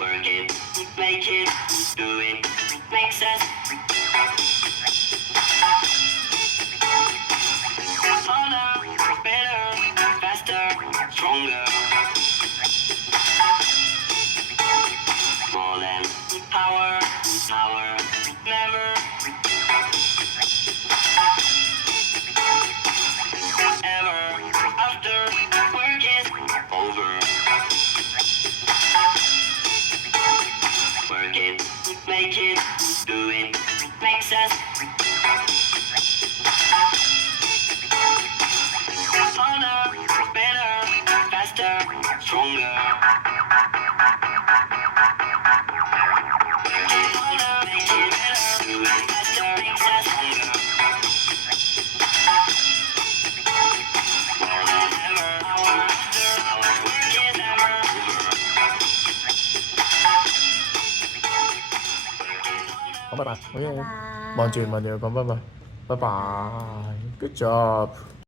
Work it, make it, do it, make sense. Harder, better, faster, stronger. More than power, power, never. Ever after work is over. Work it, make it, do it, make sense. Harder, better, faster, stronger. Harder, make it better, do it faster, make sense, stronger. More than ever, hour after hour, work is never over. Có bye bye. Bye Ok. Bon chuyện mà bye. đều còn bye bye. Bye bye. Good job.